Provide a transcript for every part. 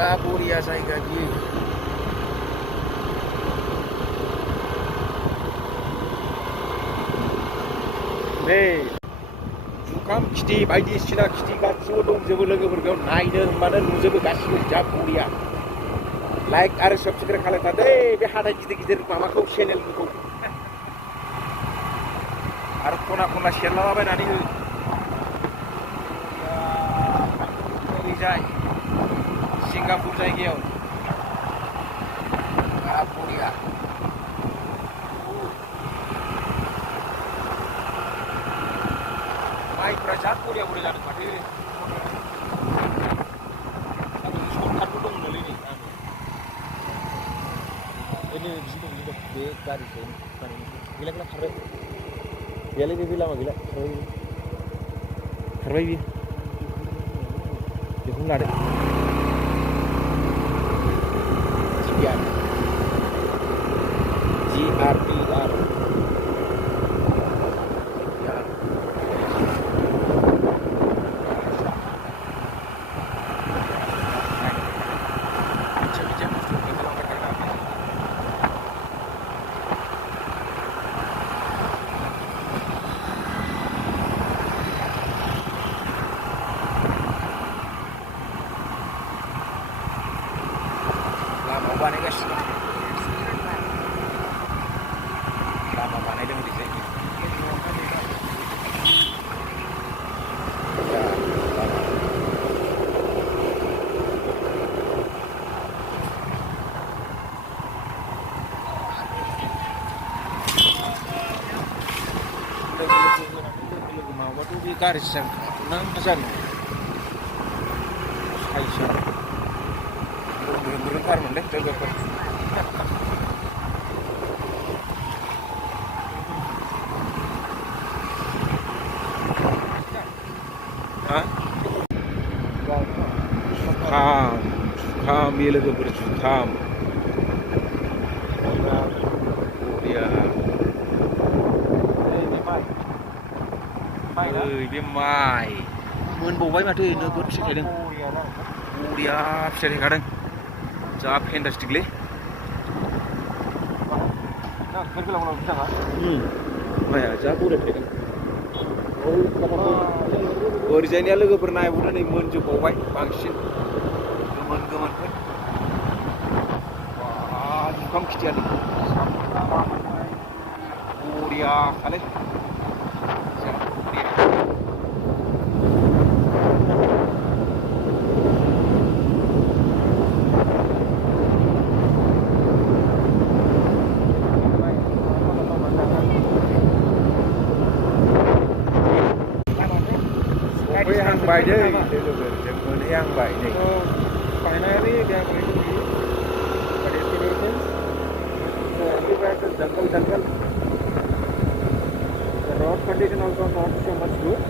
जा बरिया जायगा बियो। नै जुखाम खिथि बायदिसिना खिथि गासिबो दंजोबो लोगोफोर बेयाव नायनो होनबानो नुजोबो गासिबो जा बरिया। लाइक आरो साबस्क्राइब खालामथा दै बे हाथाय गिदिर गिदिर माबाखौ चेनेलफोरखौ आरो खना खना सेरलाबायनानै हो। ओरैजाय सिंगापुर जायगायाव जा बरिया। माइफ्रा जा बरिया बरिया जादों माथो। सर्टकाटबो दंनोलै नै ओरैनो बिदि दंलै दं बे गारिखौ गैला गैला खारबाय गैयालै बे लामा गैला खारबाय बियो बेखौनो लादो। GR लामा बानायगासिनो लामा बानायदों ओरैजाय लोगो माबाबाथ' बे गारिसो जागोन ना मा जागोन साइसआ बुरुंथारमोनलै लोगोफोर। जुखाम बे लोगोफोर जुखाम बरिया। बे माइ मोनबावबाय माथो नोगोद फिथाइ थायदों बरिया फिथाइ थायखादों जा फेन्टास्टिकलै। माइया जा बरिया थायदों। ओरैजायनिया लोगोफोर नायबावदो नै मोनजोबबावबाय बांसिन गोमोन गोमोनफोर जुखाम खिथियानो बरियाखालै जा बरिया। मोनफैहांबाय दै लोगोफोर जों मोनहैहांबाय नै। Finally they are going to reach the destination. So everywhere is jungle. The road condition also not so much good.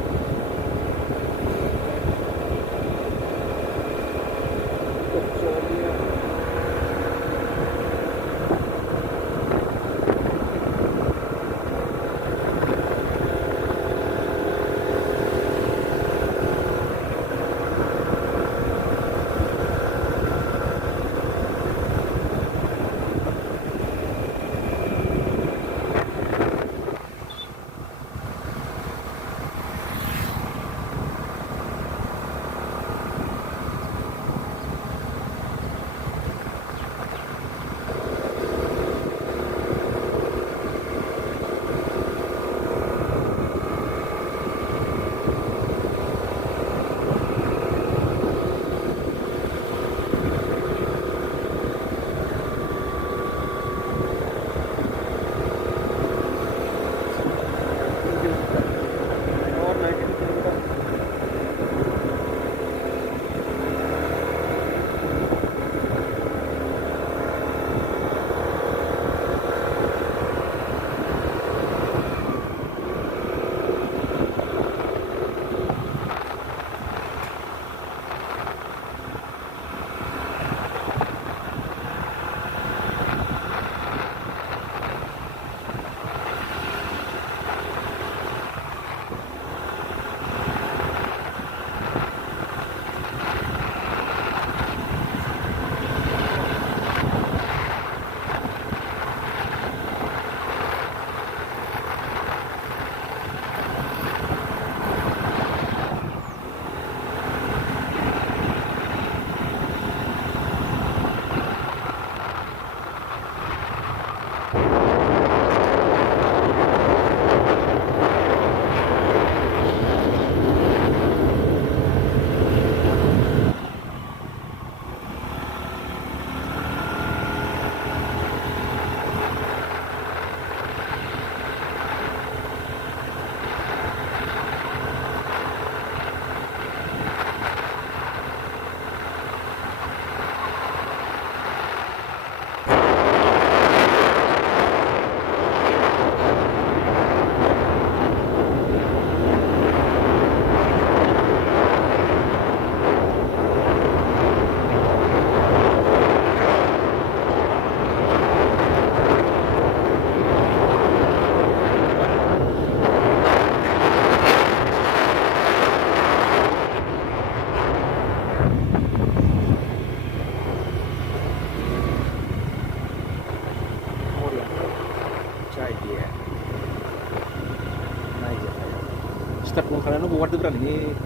dekat pengkalan buat beran ini.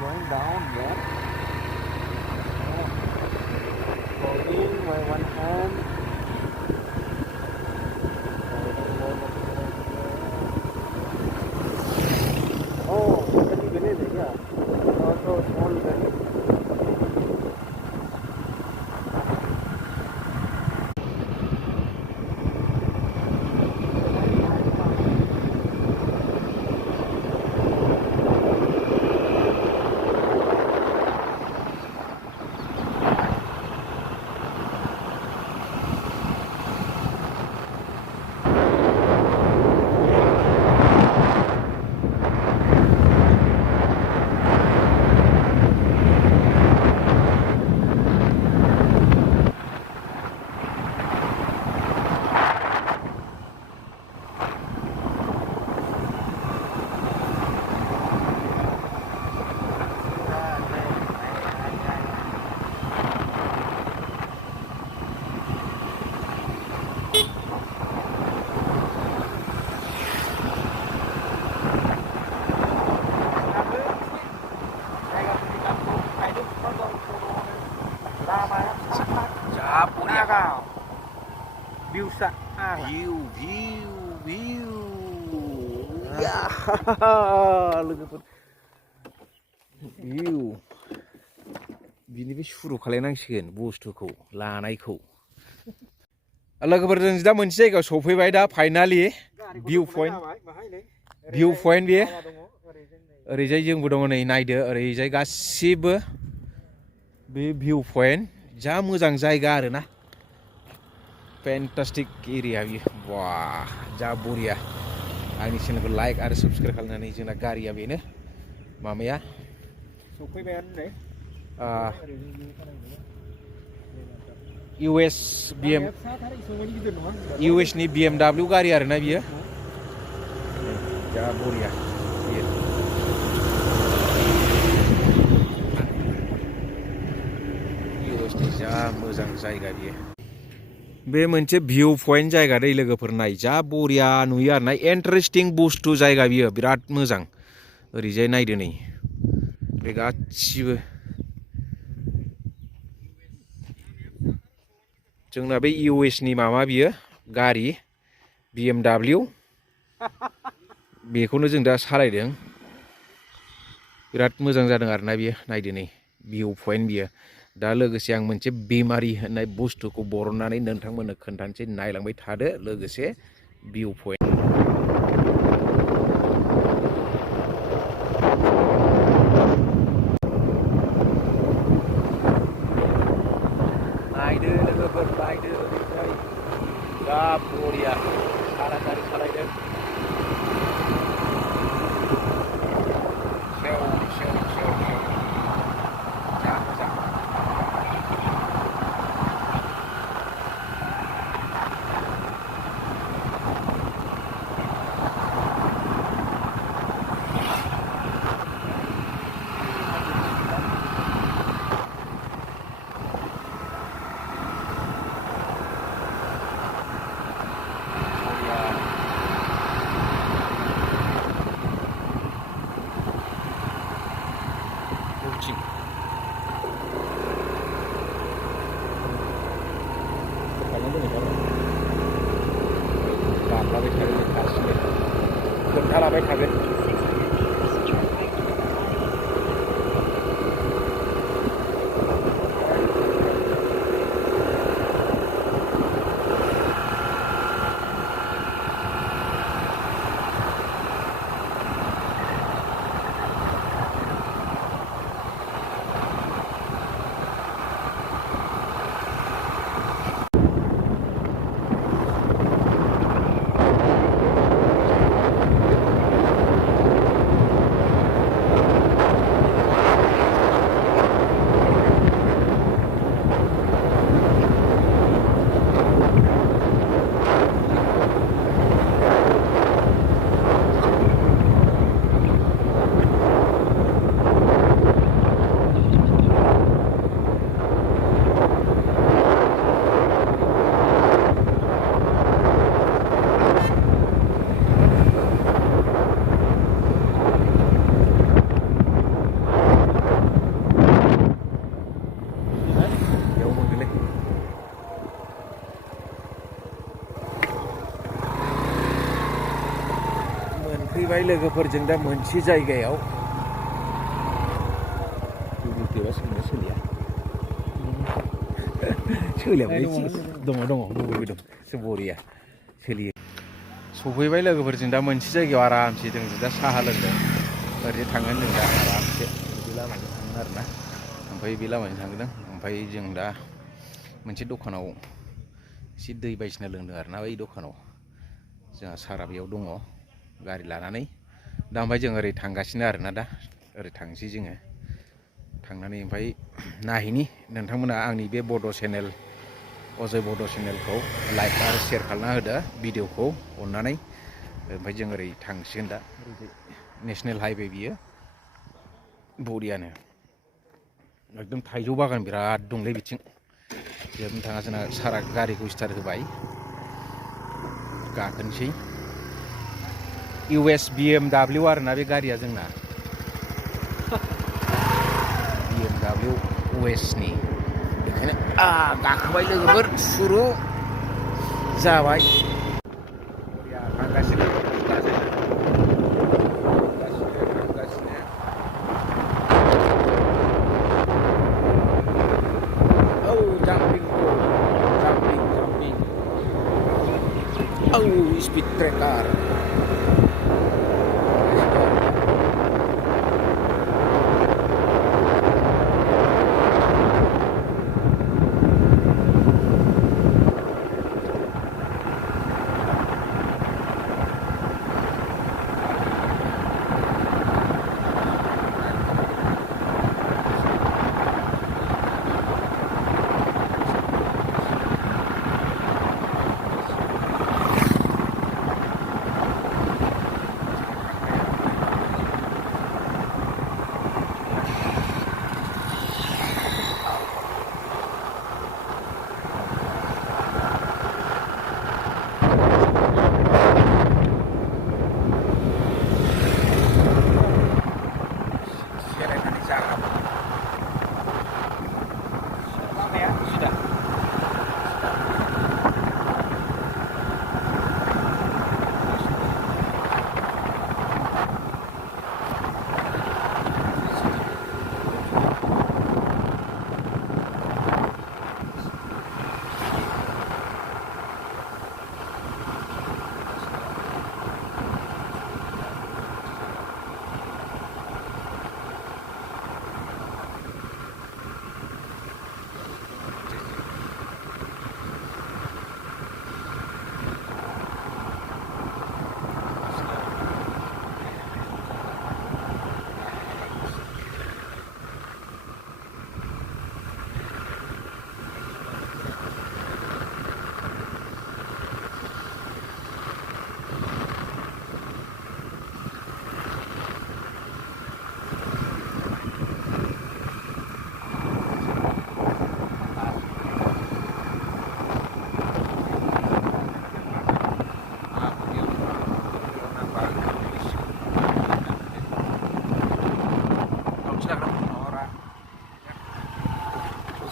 Going down, yeah. Holding my one hand. Oh, tadi gini deh ya. Also small gani. View sa view ya लोगोफोर view बिनिबो सुरु खालायनांसिगोन बुस्थुखौ लानायखौ लोगोफोर जों दा मोनसे जायगायाव सफैबाय दा फाइनालि भिउ पइन्ट बे ओरैजाय जोंबो दङ नै नायदो ओरैजाय गासिबो बे भिउ पइन्ट जा मोजां जायगा आरोना फैंटास्टिक एरिया बियो वाह जा बरिया आंनि चेनेलखौ लाइक आरो सब्सक्राइब खालामनानै जोंना गारिया बेनो मामाया सफैबायानो नै US नि BMW गारि आरोना बियो जा बरिया US नि जा मोजां जायगा बियो बे मोनसे भिउ पइन्ट जायगा दै लोगोफोर नाय जा बरिया नुयो आरोना इन्टारेस्टिं बुस्थु जायगा बियो बिराद मोजां ओरैजाय नायदो नै बे गासिबो जोंना बे US नि माबा बियो गारि BMW बेखौनो जों दा सालायदों बिराद मोजां जादों आरोना बियो नायदो नै भिउ पइन्ट बियो दा लोगोसे आं मोनसे बेमारि होननाय बुस्थुखौ बरननानै नोंथांमोननो खोन्थानोसै नायलांबाय थादो लोगोसे भिउ पइन्ट नायदो लोगोफोर नायदो ओरैजाय जा बरिया सारा गारि सालायदों खोन्थालाबाय थागोन सफैबाय लोगोफोरजों दा मोनसे जायगायाव गुगोल पेबा सोलिना सोलिया सोलियाबाय दङ गुगोल पे दं बरिया सोलियो सफैबाय लोगोफोरजों दा मोनसे जायगायाव आरामसे जों दा साहा लोंदों ओरैनो थांगोन जों दा आरामसे बे लामाजों थांगोन आरोना ओमफ्राय बे लामाजों थांदों ओमफ्राय जों दा मोनसे दखानाव एसे दै बायदिसिना लोंदों आरोना बै दखानाव जोंहा सारा बेयाव दङ गारि लानानै दा ओमफ्राय जों ओरै थांगासिनो आरोना दा ओरै थांसै जोङो थांनानै ओमफ्राय नायहैनि नोंथांमोना आंनि बे बड' चेनेल अजय बड' चेनेलखौ लाइक आरो शेयार खालामना होदो भिडिअखौ अननानै ओमफ्राय जों ओरै थांसिगोन दा नेसनेल हाइवे बियो बरियानो एकदम थाइजौ बागान बिराद दंलै बिथिं जेबो थाङा जोंना सारा गारिखौ स्टार्ट होबाय गाखोनोसै US BMW आरोना बे गारिया जोंना BMW US नि बेखायनो गाखोबाय लोगोफोर सुरु जाबाय बरिया थांगासिनो speed tracker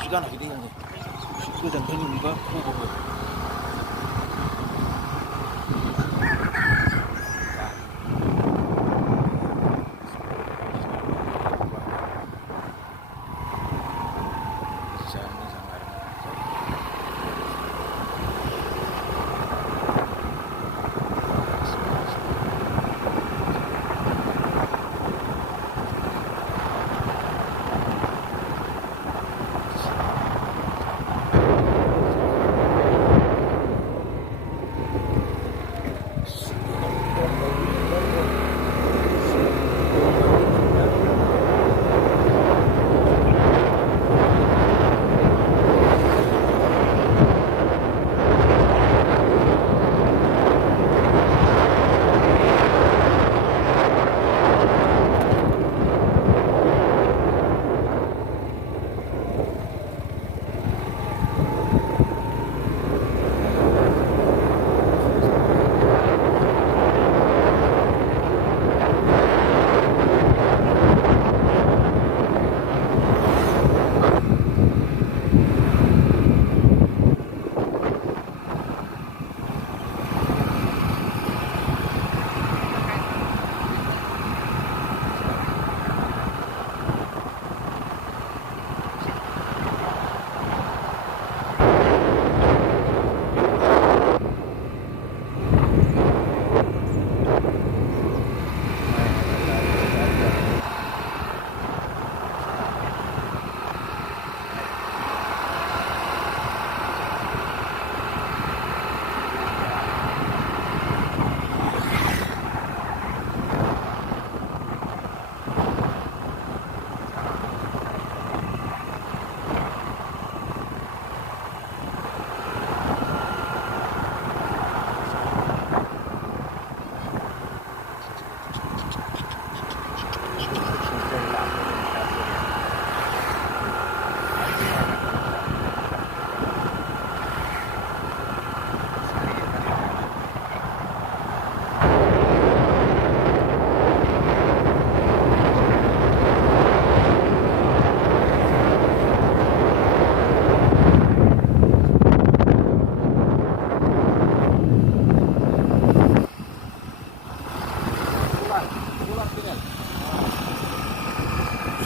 시간 아니래 형님. 그전 형님과 보고.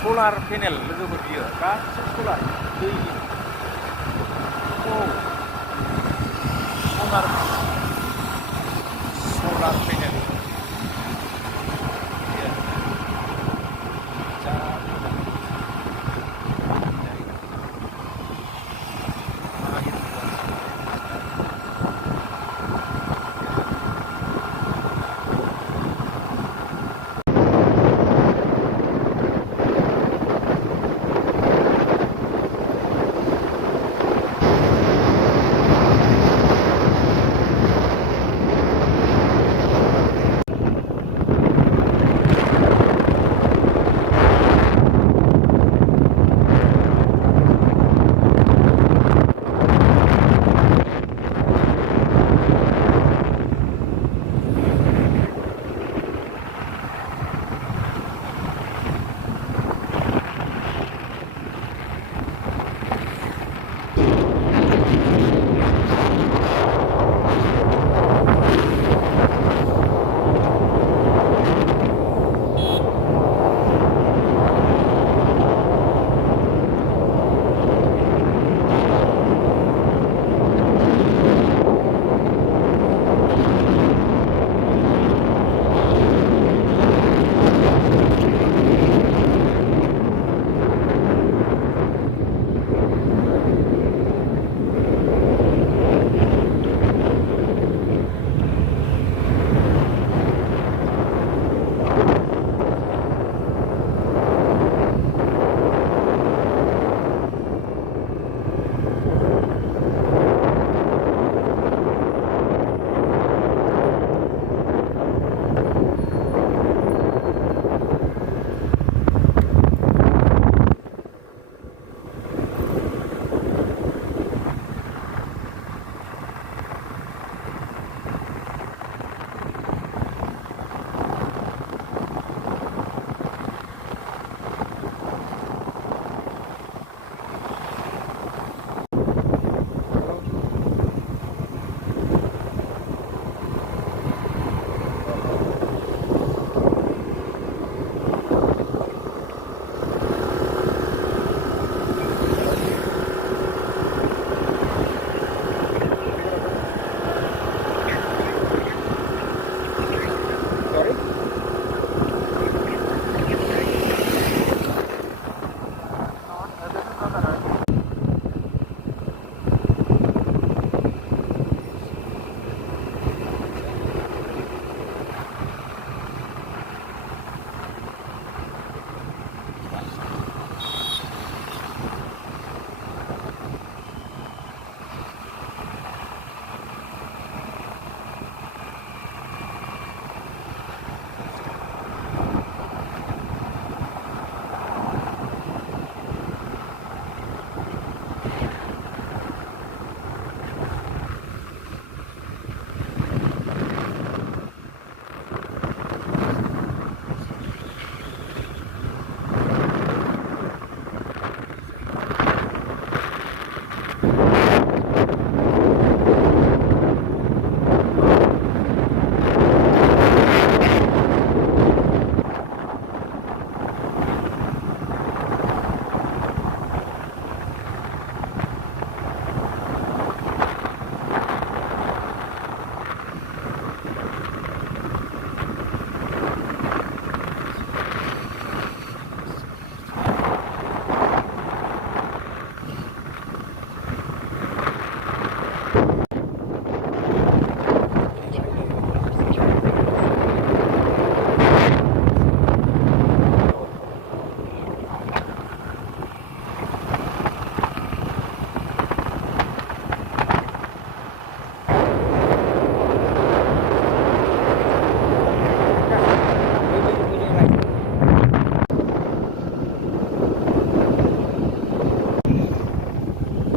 सलार पेनेल लोगोफोर बियो गासै सलार दैनि औ सलार पेनेल जा मोजां जायगा माहिर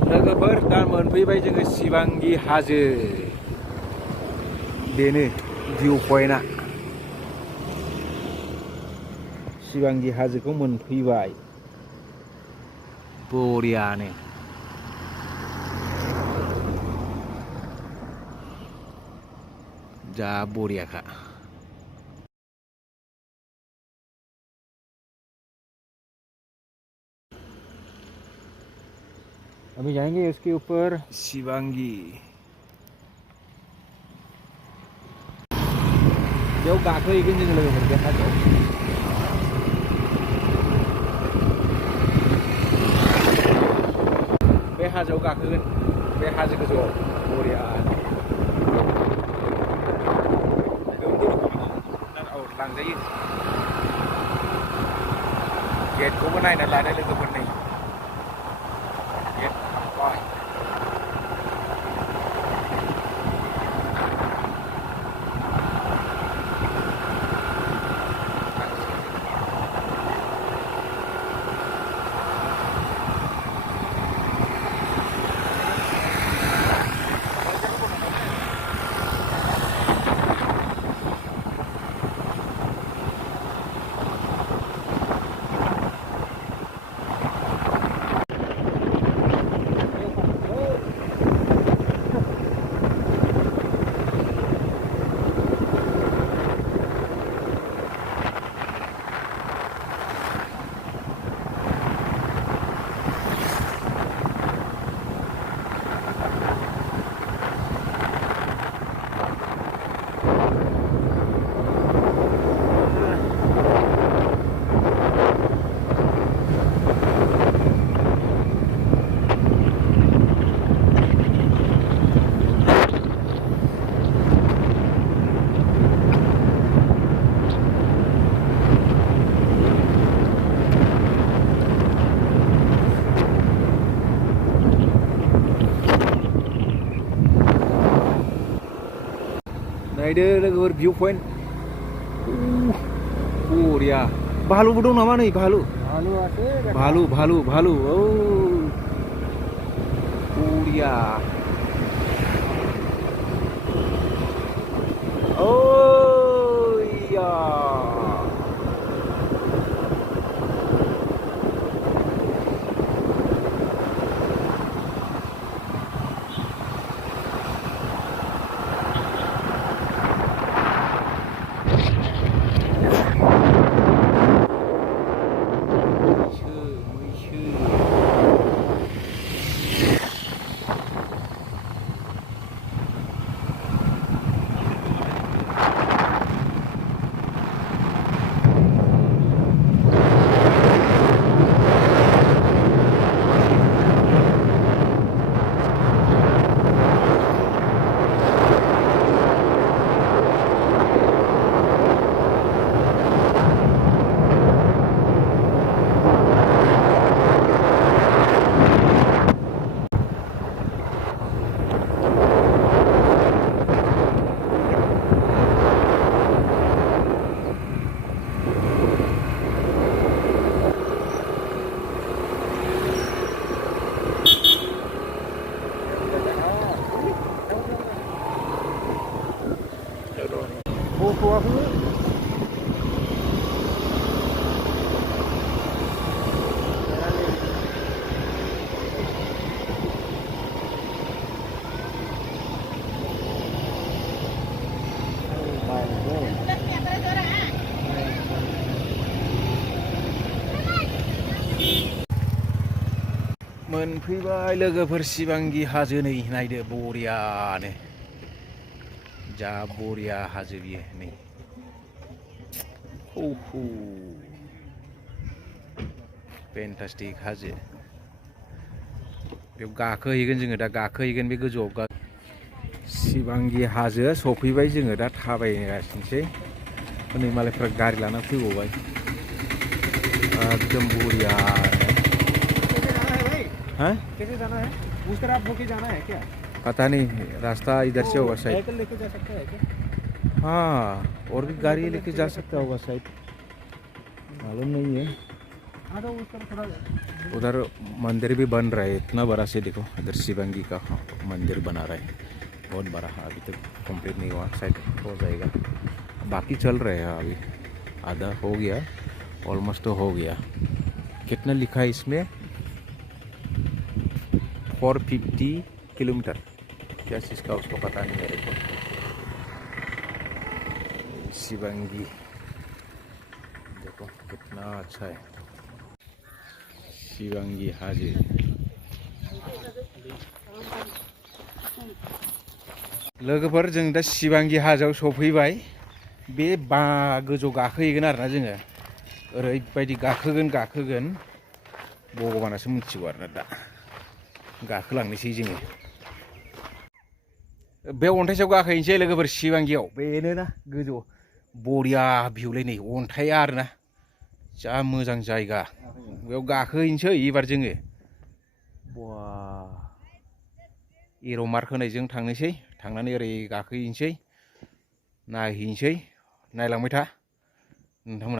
लोगोफोर दा मोनफैबाय जोङो सिबांगि हाजो बेनो भिउ पइन्टआ सिबांगि हाजोखौ मोनफैबाय बरियानो जा बरियाखा। अभी जाएंगे उसके ऊपर। शिवांगी बेयाव गाखोहैगोन जों लोगोफोर बे हाजोआव। बे हाजोआव गाखोगोन बे हाजो गोजौआव बरिया लांजायो गेटखौबो नायना लानो लोगोफोर नै गेट बाय नायदो लोगोफोर भिउ पइन्ट बरिया भालुबो दं नामा नै भालु भालु भालु भालु औ बरिया औ या मोनफैबाय लोगोफोर शिवांगी हाजो नै नायदो बरियानो जा बरिया हाजो बियो नै ओहो फेन्टास्टिक हाजो बेयाव गाखोहैगोन जोङो दा गाखोहैगोन बे गोजौआव शिवांगी हाजो सफैबाय जोङो दा थाबायगासिनोसै नै मालायफ्रा गारि लाना फैबावबाय एकदम बरिया हाँ कैसे जाना है उस तरफ होके जाना है क्या पता नहीं रास्ता इधर से होगा शायद साइकिल लेके जा सकता है क्या हाँ और भी गाड़ी लेके जा सकता होगा शायद मालूम नहीं है हाँ तो उस तरफ थोड़ा उधर मंदिर भी बन रहा है इतना बड़ा से देखो इधर शिवांगी का मंदिर बना रहा है बहुत बड़ा है अभी तक कंप्लीट नहीं हुआ शायद हो जाएगा बाकी चल रहे हैं अभी आधा हो गया ऑलमोस्ट तो हो गया कितना लिखा है इसमें 450 किलोमीटर क्या चीज़ का उसको पता नहीं मेरे को शिवांगी देखो कितना अच्छा है शिवांगी हाजो लोगोफोर जों दा सिबांगि हाजोआव सफैबाय बे गोजौ गाखोहैगोन आरोना जोङो ओरैबायदि गाखोगोन भगबानासो मिथिगौ आरोना दा गाखोलांनोसै जोङो बे अन्थाइ सायाव गाखोहैनोसै लोगोफोर सिबांगियाव बेनो ना गोजौ बरिया भिउलै नै अन्थाइआ आरोना जा मोजां जायगा बेयाव गाखोहैनोसै एबार जोङो बा एर' मार्क होनायजों थांनोसै थांनानै ओरै गाखोहैनोसै नायहैनोसै नायलांबाय था नोंथांमोना